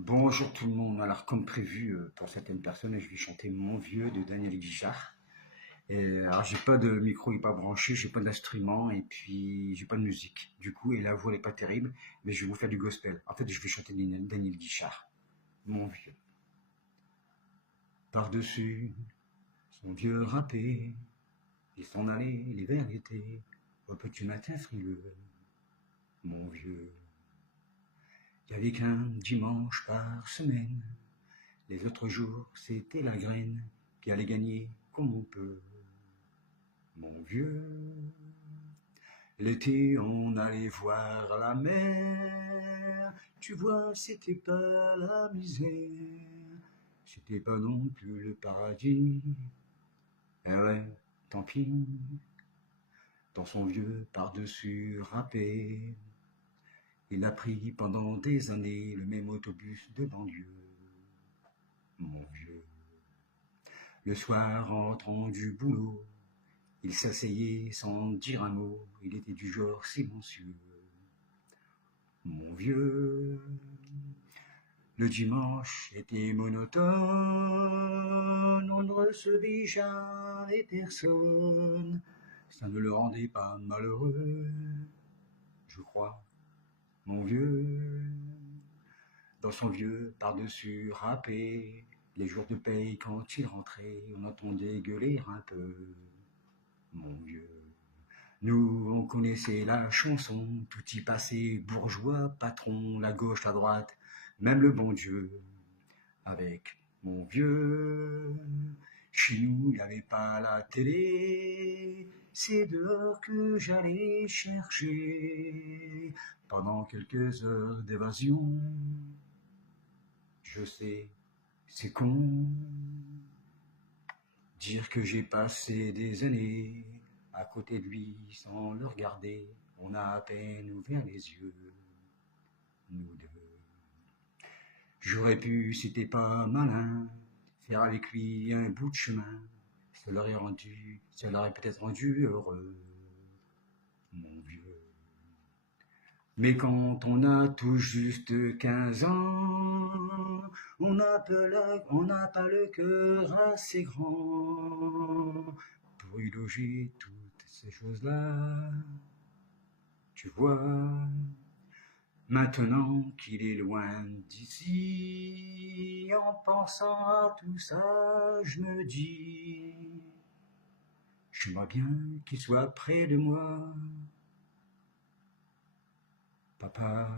Bonjour tout le monde. Alors comme prévu pour certaines personnes, je vais chanter Mon Vieux de Daniel Guichard. Alors j'ai pas de micro, il est pas branché, j'ai pas d'instrument et puis j'ai pas de musique. Du coup, et la voix n'est pas terrible, mais je vais vous faire du gospel. En fait, je vais chanter Daniel Guichard. Mon vieux. Par-dessus son vieux râpé, il s'en allait l'hiver l'été, au petit matin frileux. Mon vieux. Il y avait qu'un dimanche par semaine. Les autres jours, c'était la graine qui allait gagner comme on peut. Mon vieux, l'été, on allait voir la mer. Tu vois, c'était pas la misère. C'était pas non plus le paradis. Eh ouais, tant pis. Dans son vieux par-dessus râpé, il a pris pendant des années le même autobus de banlieue. Mon vieux. Le soir, rentrant du boulot, il s'asseyait sans dire un mot, il était du genre silencieux. Mon vieux, le dimanche était monotone, on ne recevait jamais personne, ça ne le rendait pas malheureux, je crois, mon vieux. Dans son vieux par-dessus râpé, les jours de paye quand il rentrait, on entendait gueuler un peu. Mon vieux, nous on connaissait la chanson, tout y passait, bourgeois, patron, la gauche, la droite, même le bon Dieu. Avec mon vieux, chez nous il n'y avait pas la télé, c'est dehors que j'allais chercher, pendant quelques heures d'évasion. Je sais, c'est con, dire que j'ai passé des années à côté de lui sans le regarder, on a à peine ouvert les yeux, nous deux. J'aurais pu, si t'es pas malin, faire avec lui un bout de chemin, ça l'aurait peut-être rendu heureux, mon vieux. Mais quand on a tout juste 15 ans, on n'a pas le cœur assez grand pour y loger toutes ces choses-là. Tu vois, maintenant qu'il est loin d'ici, en pensant à tout ça, je me dis, j'aimerais bien qu'il soit près de moi. Papa,